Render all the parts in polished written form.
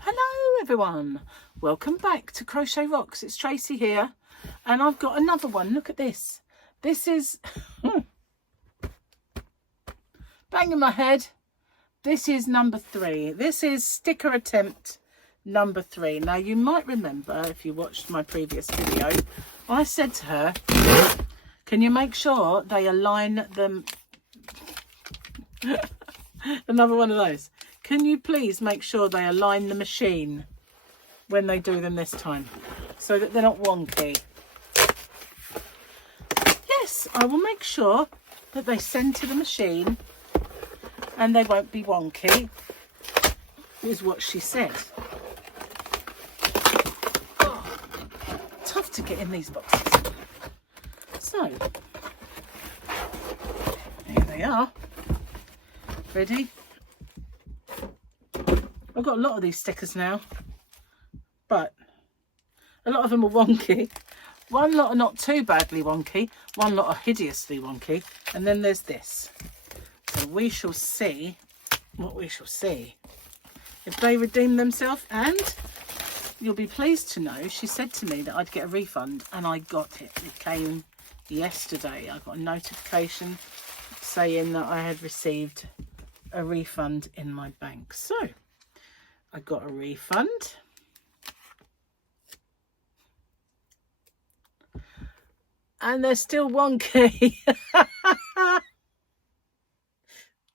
Hello everyone, welcome back to Crochet Rocks. It's Tracy here, and I've got another one. Look at this. This is bang in my head. This is number 3. This is sticker attempt number 3. Now you might remember, if you watched my previous video, I said to her, can you make sure they align them? Another one of those. Can you please make sure they align the machine when they do them this time, so that they're not wonky? Yes, I will make sure that they centre the machine and they won't be wonky, is what she said. Oh, tough to get in these boxes. So, here they are. Ready? I've got a lot of these stickers now, but a lot of them are wonky. One lot are not too badly wonky, one lot are hideously wonky, and then there's this. So we shall see what we shall see. If they redeem themselves, and you'll be pleased to know, she said to me that I'd get a refund, and I got it. It came yesterday. I got a notification saying that I had received a refund in my bank. So I got a refund. And they're still wonky.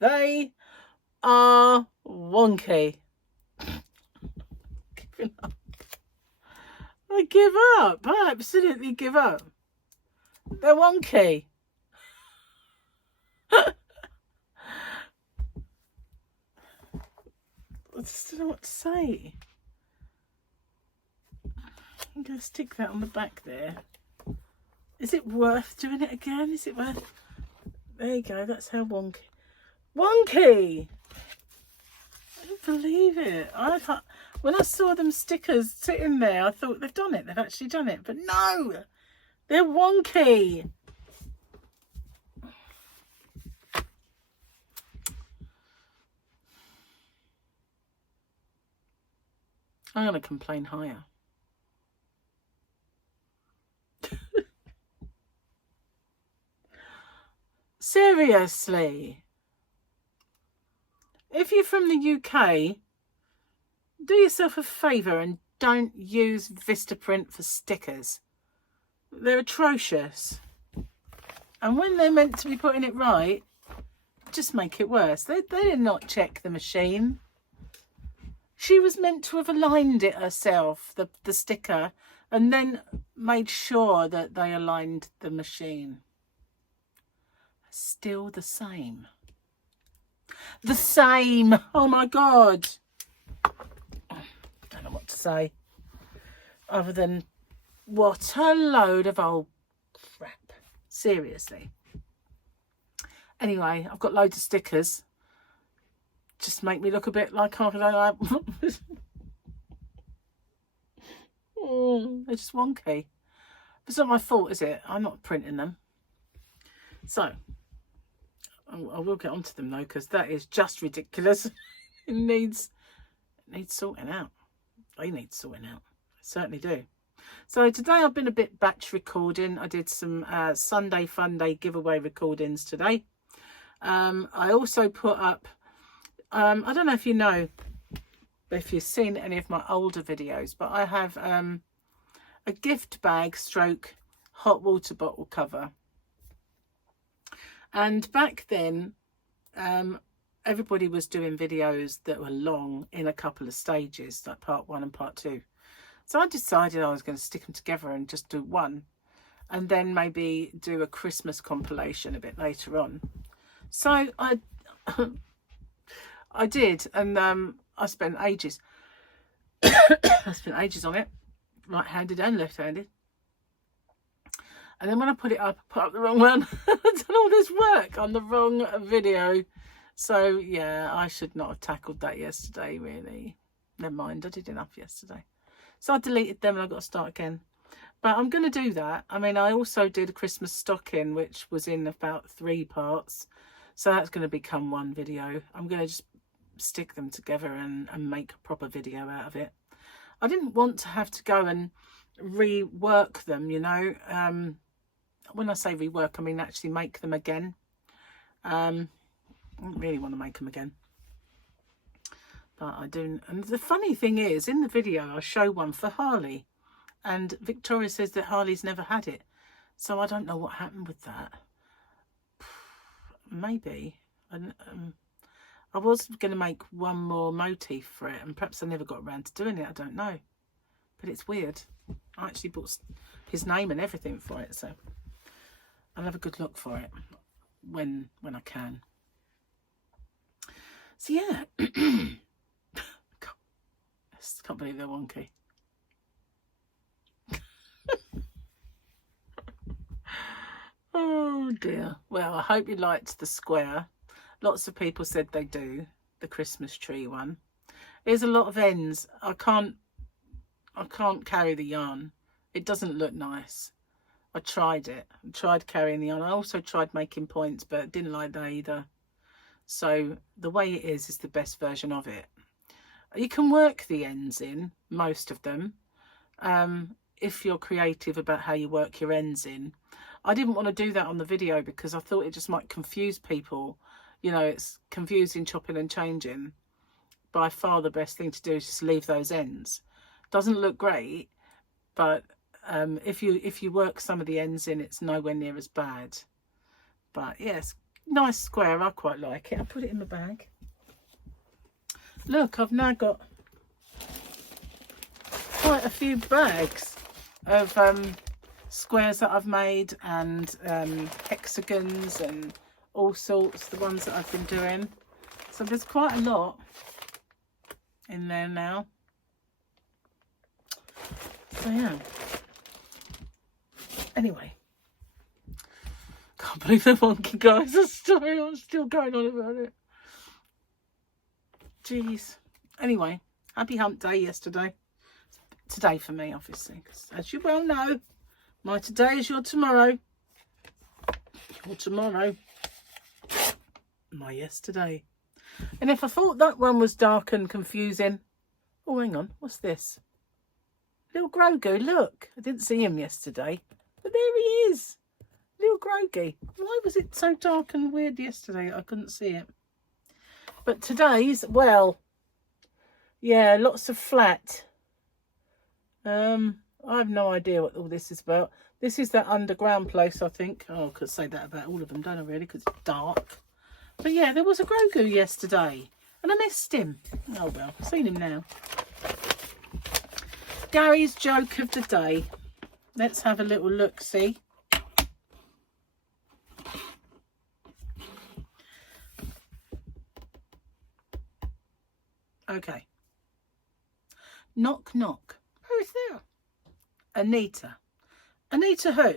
They are wonky. Giving up. I give up. I absolutely give up. They're wonky. I just don't know what to say. I'm going to stick that on the back there. Is it worth doing it again? Is it worth... There you go, that's how wonky. Wonky! I don't believe it. When I saw them stickers sitting there, I thought they've done it. They've actually done it. But no! They're wonky! I'm going to complain higher. Seriously. If you're from the UK, do yourself a favour and don't use Vistaprint for stickers. They're atrocious. And when they're meant to be putting it right, just make it worse. They did not check the machine. She was meant to have aligned it herself, the sticker, and then made sure that they aligned the machine. Still the same. The same! Oh my God! Don't know what to say. Other than, what a load of old crap. Seriously. Anyway, I've got loads of stickers. Just make me look a bit like, I don't know. They're just wonky. It's not my fault, is it? I'm not printing them. So, I will get onto them though, because that is just ridiculous. It needs sorting out. They need sorting out. I certainly do. So today I've been a bit batch recording. I did some Sunday Fun Day giveaway recordings today. I also put up, I don't know if you know, but if you've seen any of my older videos, but I have a gift bag stroke hot water bottle cover. And back then, everybody was doing videos that were long in a couple of stages, like part 1 and part 2. So I decided I was going to stick them together and just do one, and then maybe do a Christmas compilation a bit later on. So I did, and I spent ages. I spent ages on it, right-handed and left-handed. And then when I put it up, I put up the wrong one. I've done all this work on the wrong video. So, yeah, I should not have tackled that yesterday, really. Never mind, I did enough yesterday. So I deleted them and I've got to start again. But I'm going to do that. I mean, I also did a Christmas stocking, which was in about 3 parts. So that's going to become one video. I'm going to just stick them together and make a proper video out of it. I didn't want to have to go and rework them, you know. When I say rework, I mean actually make them again. I don't really want to make them again, but I do. And the funny thing is, in the video I show one for Harley, and Victoria says that Harley's never had it, so I don't know what happened with that. Maybe I was going to make one more motif for it, and perhaps I never got around to doing it. I don't know, but it's weird. I actually bought his name and everything for it, so I'll have a good look for it when I can. So yeah, I can't believe they're wonky. Oh dear. Well, I hope you liked the square. Lots of people said they do, the Christmas tree one. There's a lot of ends. I can't carry the yarn. It doesn't look nice. I tried it. I tried carrying the yarn. I also tried making points, but didn't like that either. So the way it is the best version of it. You can work the ends in, most of them, if you're creative about how you work your ends in. I didn't want to do that on the video because I thought it just might confuse people. You know, it's confusing chopping and changing. By far the best thing to do is just leave those ends. Doesn't look great, but if you work some of the ends in, it's nowhere near as bad. But yes, nice square. I quite like it. I'll put it in my bag. Look, I've now got quite a few bags of squares that I've made, and hexagons and all sorts, the ones that I've been doing. So there's quite a lot in there now. So yeah. Anyway, can't believe they're wonky, guys. The story, I'm still going on about it. Jeez. Anyway, happy hump day yesterday. Today for me, obviously, because as you well know, my today is your tomorrow. Your tomorrow, my yesterday. And if I thought that one was dark and confusing, oh, hang on, what's this? Little Grogu, look. I didn't see him yesterday, but there he is. Little Grogu. Why was it so dark and weird yesterday? I couldn't see it. But today's, well, yeah, lots of flat. I have no idea what all this is about. This is that underground place, I think. Oh, I could say that about all of them, don't I, really, because it's dark. But yeah, there was a Grogu yesterday, and I missed him. Oh, well, I've seen him now. Gary's joke of the day. Let's have a little look-see. Okay. Knock, knock. Who's there? Anita. Anita who?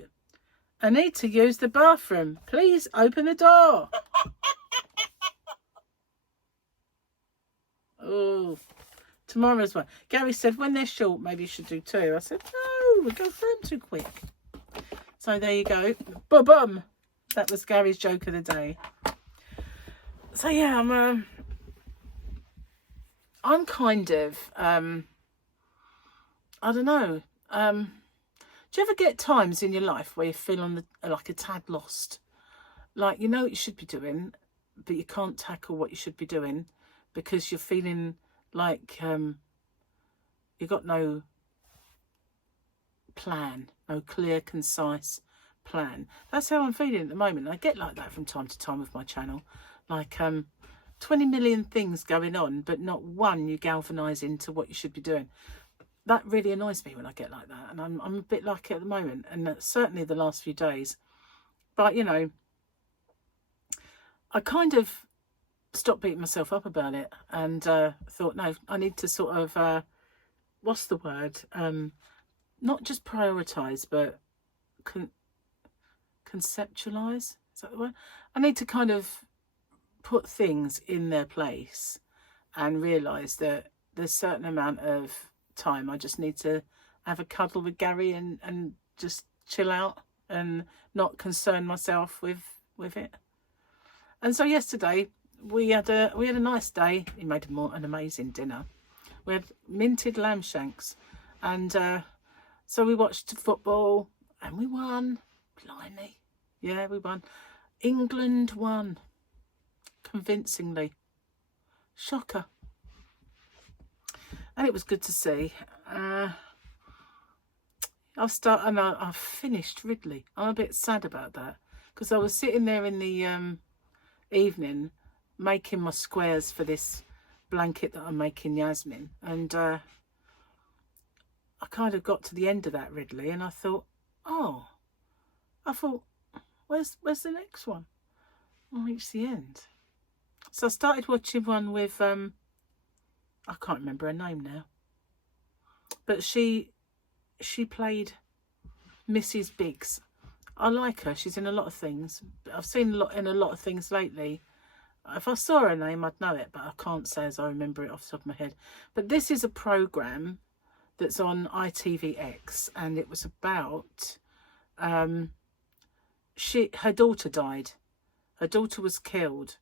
Anita used the bathroom. Please open the door. Oh, tomorrow's one. Gary said, when they're short, maybe you should do two. I said, no, we go through them too quick. So there you go. Ba-bum. That was Gary's joke of the day. So yeah, I'm kind of, I don't know. Do you ever get times in your life where you feel like a tad lost? Like, you know what you should be doing, but you can't tackle what you should be doing because you're feeling like you've got no plan, no clear, concise plan. That's how I'm feeling at the moment. I get like that from time to time with my channel. Like 20 million things going on, but not one you galvanise into what you should be doing. That really annoys me when I get like that, and I'm a bit like it at the moment, and certainly the last few days. But you know, I kind of stopped beating myself up about it, and thought, no, I need to sort of what's the word? Not just prioritise, but conceptualise. Is that the word? I need to kind of put things in their place and realise that there's a certain amount of time I just need to have a cuddle with Gary and just chill out and not concern myself with it. And so yesterday we had a nice day. He made an amazing dinner. We had minted lamb shanks, and so we watched football and we won. Blimey, yeah, we won. England won convincingly. Shocker. And it was good to see. I've finished Ridley. I'm a bit sad about that because I was sitting there in the evening making my squares for this blanket that I'm making Yasmin, and I kind of got to the end of that Ridley and I thought, where's the next one? I reached the end. So I started watching one with I can't remember her name now, but she played Mrs. Biggs. I like her. She's in a lot of things. I've seen in a lot of things lately. If I saw her name, I'd know it, but I can't say as I remember it off the top of my head. But this is a programme that's on ITVX, and it was about her daughter died. Her daughter was killed,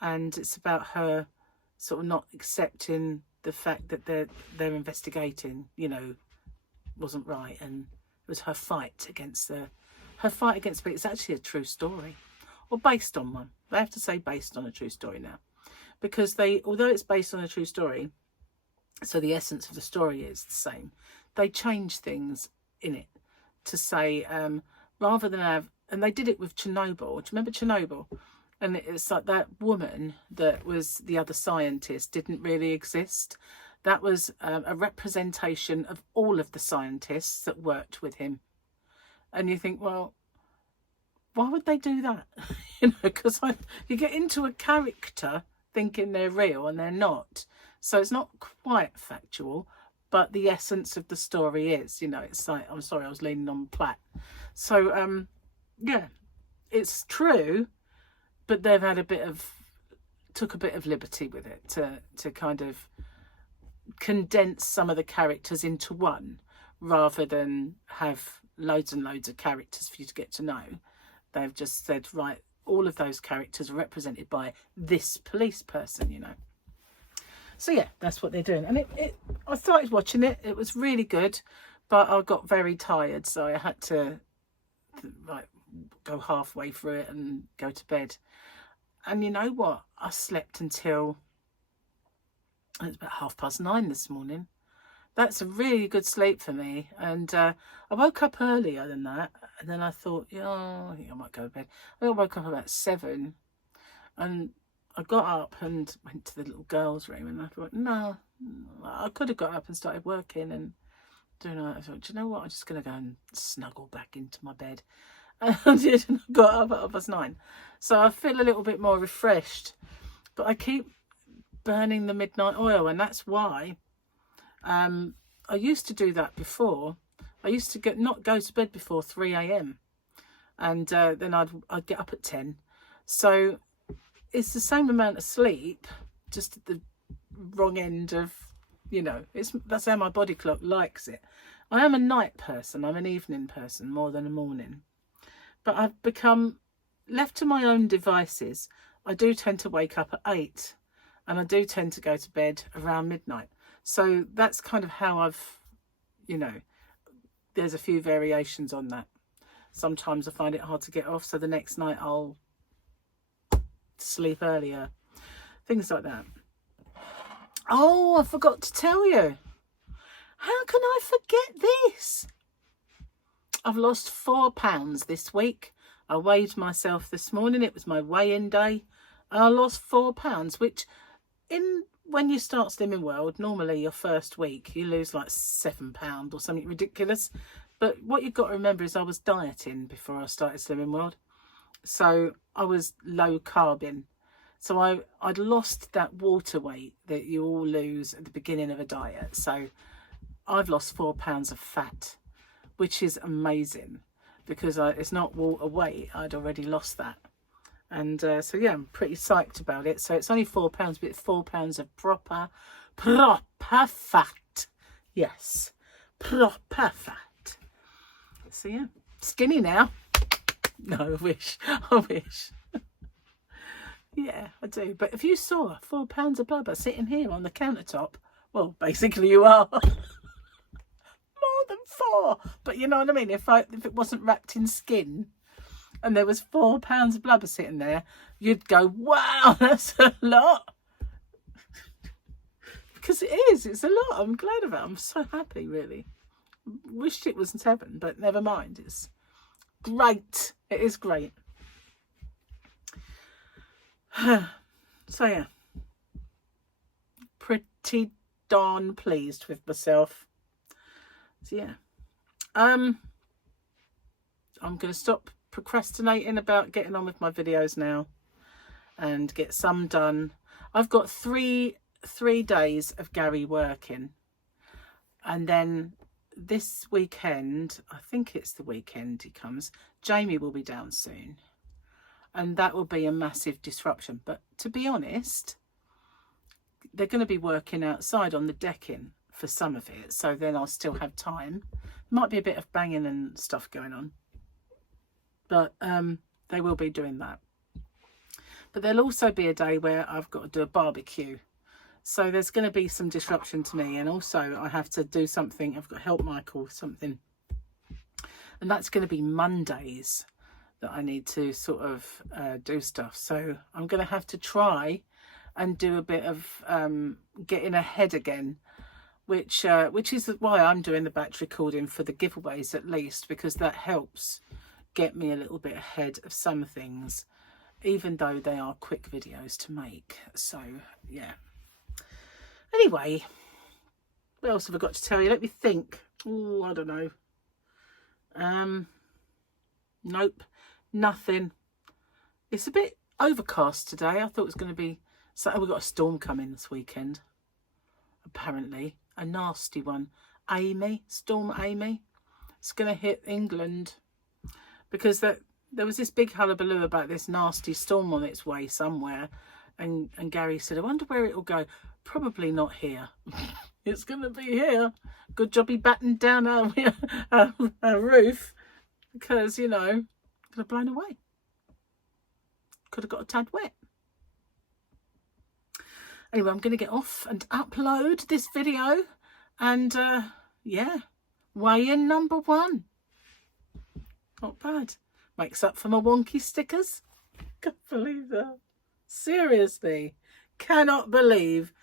and it's about her sort of not accepting the fact that they're investigating, you know, wasn't right, and it was her fight against but it's actually a true story, or based on one. They have to say based on a true story now, because although it's based on a true story, so the essence of the story is the same, they change things in it to say rather than have, and they did it with Chernobyl. Do you remember Chernobyl? And it's like that woman that was the other scientist didn't really exist. That was a representation of all of the scientists that worked with him. And you think, well, why would they do that? You know, because you get into a character thinking they're real and they're not. So it's not quite factual, but the essence of the story is, you know, it's like, I'm sorry, I was leaning on Platt. So, yeah, it's true, but they've had took a bit of liberty with it to kind of condense some of the characters into one, rather than have loads and loads of characters for you to get to know. They've just said, right, all of those characters are represented by this police person, you know. So yeah, that's what they're doing. And I started watching it. It was really good, but I got very tired, so I had to like go halfway through it and go to bed. And you know what? I slept until it was about 9:30 this morning. That's a really good sleep for me. And I woke up earlier than that. And then I thought, yeah, I think I might go to bed. I woke up about 7. And I got up and went to the little girls' room. And I thought, no, I could have got up and started working and doing that. I thought, do you know what? I'm just going to go and snuggle back into my bed. And I did. And I got up at 9:30. So I feel a little bit more refreshed. But I keep burning the midnight oil. And that's why... I used to do that before. I used to not go to bed before 3 a.m. and then I'd get up at 10. So it's the same amount of sleep, just at the wrong end of, you know, that's how my body clock likes it. I am a night person. I'm an evening person more than a morning. But I've become, left to my own devices, I do tend to wake up at 8 and I do tend to go to bed around midnight. So that's kind of how I've, you know, there's a few variations on that. Sometimes I find it hard to get off, so the next night I'll sleep earlier. Things like that. Oh, I forgot to tell you. How can I forget this? I've lost 4 pounds this week. I weighed myself this morning. It was my weigh-in day. And I lost 4 pounds, which when you start Slimming World, normally your first week, you lose like £7 or something ridiculous. But what you've got to remember is I was dieting before I started Slimming World. So I was low carbing. So I'd lost that water weight that you all lose at the beginning of a diet. So I've lost 4 pounds of fat, which is amazing because it's not water weight. I'd already lost that. And so, yeah, I'm pretty psyched about it. So it's only 4 pounds, but it's 4 pounds of proper fat. Yes, proper fat. So, yeah, skinny now. No, I wish. Yeah, I do. But if you saw 4 pounds of blubber sitting here on the countertop, well, basically you are. More than 4. But you know what I mean? If it wasn't wrapped in skin and there was 4 pounds of blubber sitting there, you'd go, wow, that's a lot. Because it is. It's a lot. I'm glad of it. I'm so happy, really. Wished it was 7, but never mind. It's great. It is great. So yeah, pretty darn pleased with myself. So yeah, I'm going to stop procrastinating about getting on with my videos now and get some done. I've got three days of Gary working, and then this weekend, I think it's the weekend he comes, Jamie will be down soon. And that will be a massive disruption. But to be honest, they're going to be working outside on the decking for some of it. So then I'll still have time. Might be a bit of banging and stuff going on. But they will be doing that. But there'll also be a day where I've got to do a barbecue. So there's going to be some disruption to me. And also I have to do something. I've got to help Michael with something. And that's going to be Mondays that I need to sort of do stuff. So I'm going to have to try and do a bit of getting ahead again, which is why I'm doing the batch recording for the giveaways at least, because that helps get me a little bit ahead of some things, even though they are quick videos to make. So yeah. Anyway, what else have I got to tell you? Let me think. Oh, I don't know. Nope. Nothing. It's a bit overcast today. I thought it was going to be... So we've got a storm coming this weekend. Apparently. A nasty one. Storm Amy. It's going to hit England. Because there was this big hullabaloo about this nasty storm on its way somewhere. And Gary said, I wonder where it'll go. Probably not here. It's going to be here. Good job he battened down our roof. Because, you know... could have blown away. Could have got a tad wet. Anyway, I'm going to get off and upload this video. And yeah, weigh-in number 1. Not bad. Makes up for my wonky stickers. Can't believe that. Seriously. Cannot believe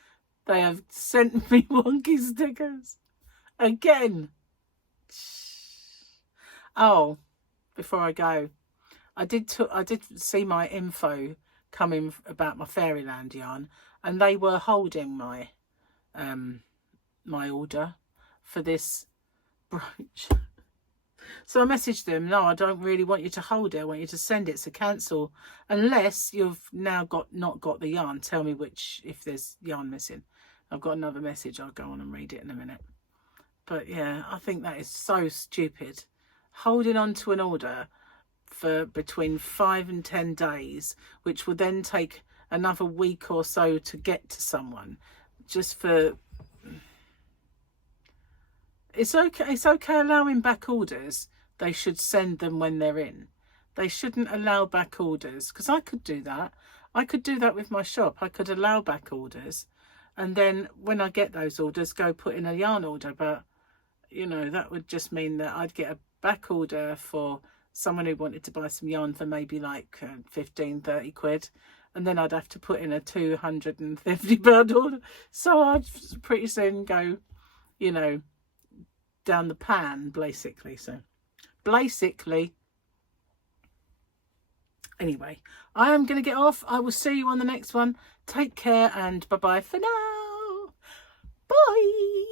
they have sent me wonky stickers. Again. Oh, before I go. I did see my info coming about my Fairyland yarn, and they were holding my my order for this brooch. So I messaged them, no, I don't really want you to hold it. I want you to send it, so cancel. Unless you've now not got the yarn. Tell me if there's yarn missing. I've got another message. I'll go on and read it in a minute. But yeah, I think that is so stupid. Holding on to an order for between 5 and 10 days, which will then take another week or so to get to someone, just for... It's okay allowing back orders. They should send them when they're in. They shouldn't allow back orders, because I could do that. I could do that with my shop. I could allow back orders, and then when I get those orders, go put in a yarn order. But, you know, that would just mean that I'd get a back order for someone who wanted to buy some yarn for maybe like 15-30 quid, and then I'd have to put in a £250 order. So I'd pretty soon go, you know, down the pan, basically. So basically, anyway, I am going to get off. I will see you on the next one. Take care, and bye bye for now. Bye.